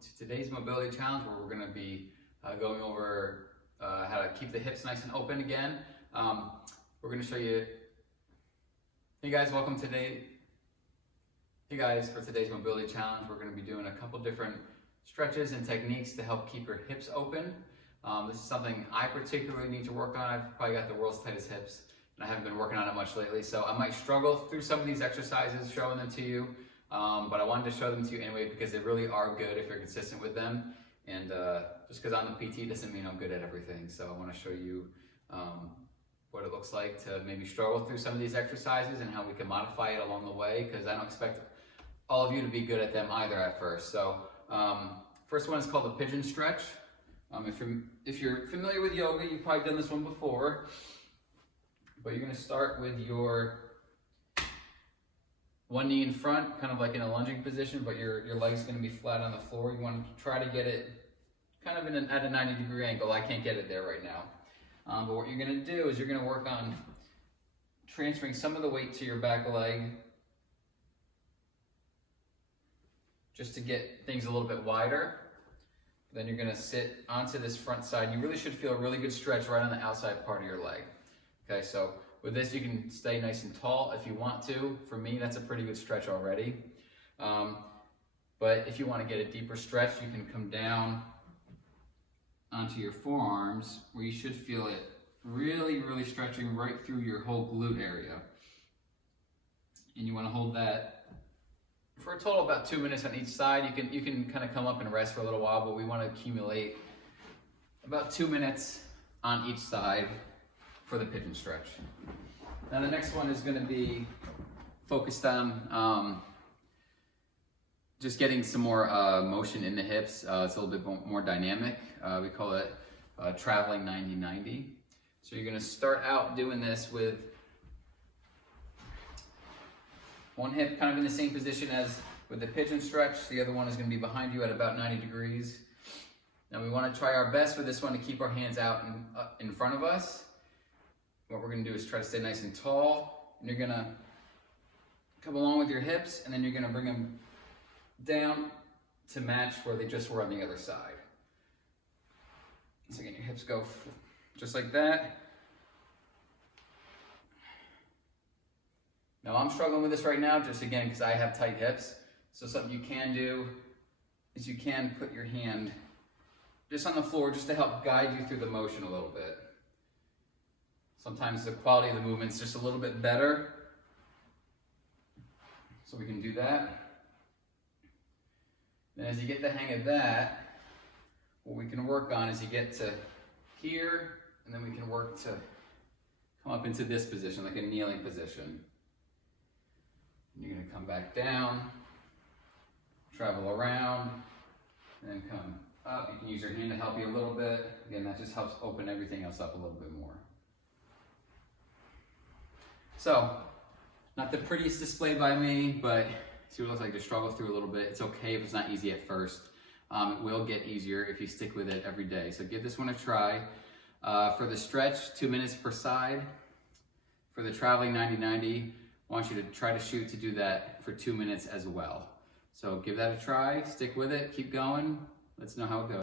to today's mobility challenge, where we're going to be going over how to keep the hips nice and open again. We're going to show you. Hey guys, welcome today. Hey guys, for today's mobility challenge, we're going to be doing a couple different stretches and techniques to help keep your hips open. This is something I particularly need to work on. I've probably got the world's tightest hips, and I haven't been working on it much lately, so I might struggle through some of these exercises showing them to you, but I wanted to show them to you anyway because they really are good if you're consistent with them. And just because I'm the PT doesn't mean I'm good at everything, so I want to show you what it looks like to maybe struggle through some of these exercises and how we can modify it along the way, because I don't expect all of you to be good at them either at first. So first one is called the Pigeon Stretch. If you're familiar with yoga, you've probably done this one before, but you're going to start with your one knee in front, kind of like in a lunging position, but your leg's going to be flat on the floor. You want to try to get it kind of at a 90-degree angle. I can't get it there right now. But what you're going to do is you're going to work on transferring some of the weight to your back leg, just to get things a little bit wider. Then you're going to sit onto this front side. You really should feel a really good stretch right on the outside part of your leg. Okay, so with this you can stay nice and tall if you want to. For me, that's a pretty good stretch already. But if you want to get a deeper stretch, you can come down onto your forearms, where you should feel it really, really stretching right through your whole glute area. And you want to hold that for a total of about 2 minutes on each side. You can kind of come up and rest for a little while, but we want to accumulate about 2 minutes on each side for the pigeon stretch. Now the next one is going to be focused on just getting some more motion in the hips. It's a little bit more dynamic. We call it traveling 90-90. So you're going to start out doing this with one hip kind of in the same position as with the pigeon stretch. The other one is going to be behind you at about 90 degrees. Now we want to try our best with this one to keep our hands out in front of us. What we're going to do is try to stay nice and tall. And you're going to come along with your hips, and then you're going to bring them down to match where they just were on the other side. So again, your hips go just like that. Now I'm struggling with this right now, just again, because I have tight hips. So something you can do is you can put your hand just on the floor just to help guide you through the motion a little bit. Sometimes the quality of the movement's just a little bit better. So we can do that. Then as you get the hang of that, what we can work on is you get to here, and then we can work to come up into this position, like a kneeling position. And you're going to come back down, travel around, and then come up. You can use your hand to help you a little bit. Again, that just helps open everything else up a little bit more. So, not the prettiest display by me, but see what it looks like to struggle through a little bit. It's okay if it's not easy at first. It will get easier if you stick with it every day. So give this one a try. For the stretch, 2 minutes per side. For the traveling 90-90, I want you to try to shoot to do that for 2 minutes as well. So give that a try, stick with it, keep going. Let's know how it goes.